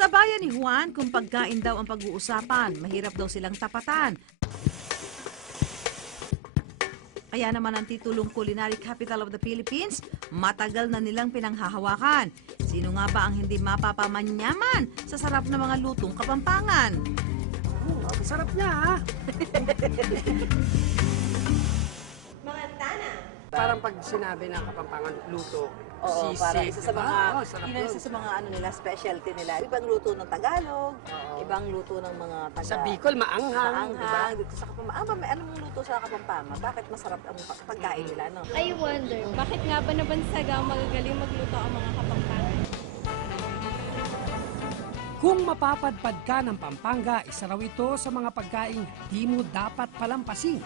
Sa bayan ni Juan, kung pagkain daw ang pag-uusapan, mahirap daw silang tapatan. Kaya naman ang titulong Culinary Capital of the Philippines, matagal na nilang pinanghahawakan. Sino nga ba ang hindi mapapamanyaman sa sarap ng mga lutong Kapampangan? Ang sarap niya, ha? Parang pag sinabi ng Kapampangan luto, Oo, sisig. para isa sa mga, Oo, sarap yun ang yun. isa sa mga ano nila, specialty nila. Ibang luto ng Tagalog, ibang luto ng mga taga... Sa Bicol, maanghang, diba? Maanghang, dito sa Kapampangan. May anong luto sa Kapampangan? Bakit masarap ang pagkain nila, no? I wonder, bakit nga ba nabansagang magagaling magluto ang mga Kapampangan? Kung mapapadpad ka ng Pampanga, isa raw ito sa mga pagkaing di mo dapat palampasin.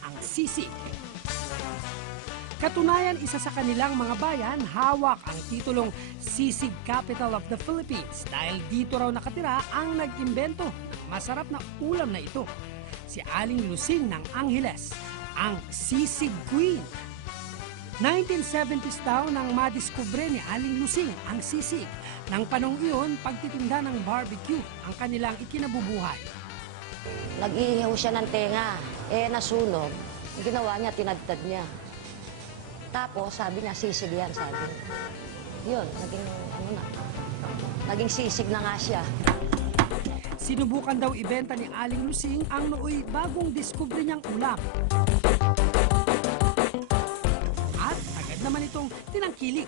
Ang sisig. Katunayan, isa sa kanilang mga bayan, hawak ang titulong Sisig Capital of the Philippines dahil dito raw nakatira ang nag-imbento ng masarap na ulam na ito. Si Aling Lusing ng Angeles, ang Sisig Queen. 1970s daw nang madiskubre ni Aling Lusing ang sisig. Nang panong iyon, pagtitinda ng barbecue ang kanilang ikinabubuhay. Nag-iihaw siya ng tenga, nasunog. Ang ginawa niya, tinadtad niya. Tapos sabi niya, sisig yan, sabi niya. Yun, naging sisig na nga siya. Sinubukan daw ibenta ni Aling Lusing ang nooy bagong diskubre niyang ulam. At agad naman itong tinangkilik.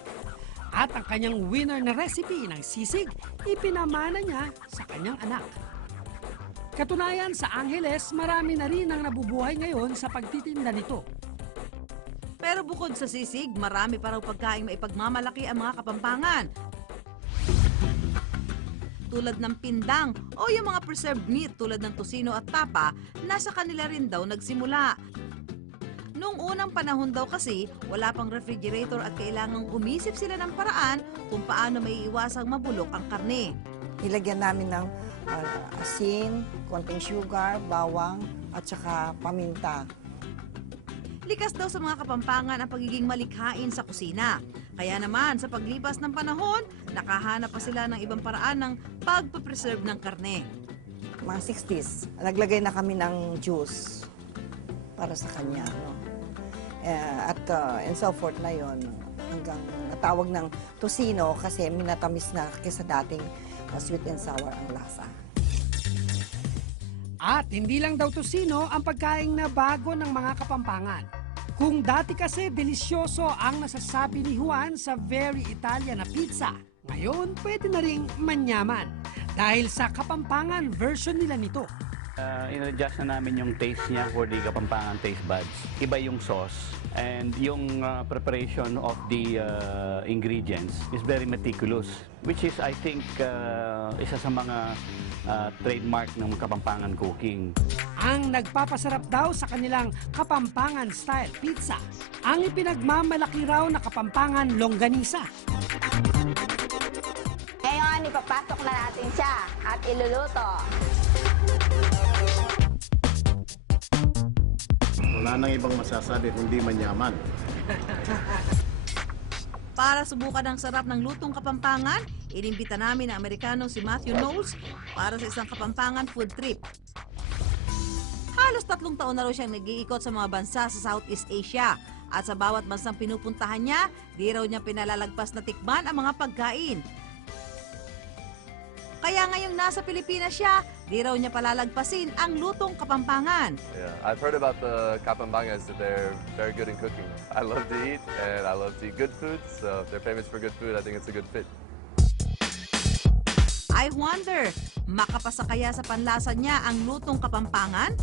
At ang kanyang winner na recipe ng sisig, ipinamana niya sa kanyang anak. Katunayan, sa Angeles, marami na rin ang nabubuhay ngayon sa pagtitinda nito. Pero bukod sa sisig, marami pa raw pagkain maipagmamalaki ang mga Kapampangan. Tulad ng pindang o yung mga preserved meat tulad ng tosino at tapa, nasa kanila rin daw nagsimula. Noong unang panahon daw kasi, wala pang refrigerator at kailangang umisip sila ng paraan kung paano may iwasang mabulok ang karne. Ilagyan namin ng asin, konting sugar, bawang, at saka paminta. Likas daw sa mga Kapampangan ang pagiging malikhain sa kusina. Kaya naman, sa paglipas ng panahon, nakahanap pa sila ng ibang paraan ng pagpapreserve ng karne. Mga 60s, naglagay na kami ng juice para sa kanya. No? And so forth na yon hanggang natawag ng tosino kasi minatamis na kaysa dating sweet and sour ang lasa. At hindi lang daw tosino ang pagkain na bago ng mga Kapampangan. Kung dati kasi delisyoso ang nasasabi ni Juan sa very Italian na pizza, ngayon pwede na ring manyaman dahil sa Kapampangan version nila nito. In-adjust na namin yung taste niya for the Kapampangan taste buds. Iba yung sauce and yung preparation of the ingredients is very meticulous, which is I think isa sa mga trademark ng Kapampangan cooking. Ang nagpapasarap daw sa kanilang Kapampangan style pizza, ang ipinagmamalaki raw na Kapampangan longganisa. Ngayon, ipapasok na natin siya at iluluto. Wala nang ibang masasabi kundi manyaman. Para subukan ang sarap ng lutong Kapampangan, inimbita namin ang Amerikano si Matthew Knowles para sa isang Kapampangan food trip. Halos 3 taon na raw siyang nag-iikot sa mga bansa sa Southeast Asia. At sa bawat bansang pinupuntahan niya, di raw niya pinalalagpas na tikman ang mga pagkain. Kaya ngayong nasa Pilipinas siya, di raw niya palalagpasin ang lutong Kapampangan. Yeah, I've heard about the Kapampangas that they're very good in cooking. I love to eat and I love to eat good food, so if they're famous for good food, I think it's a good fit. I wonder, makapasa kaya sa panlasa niya ang lutong Kapampangan?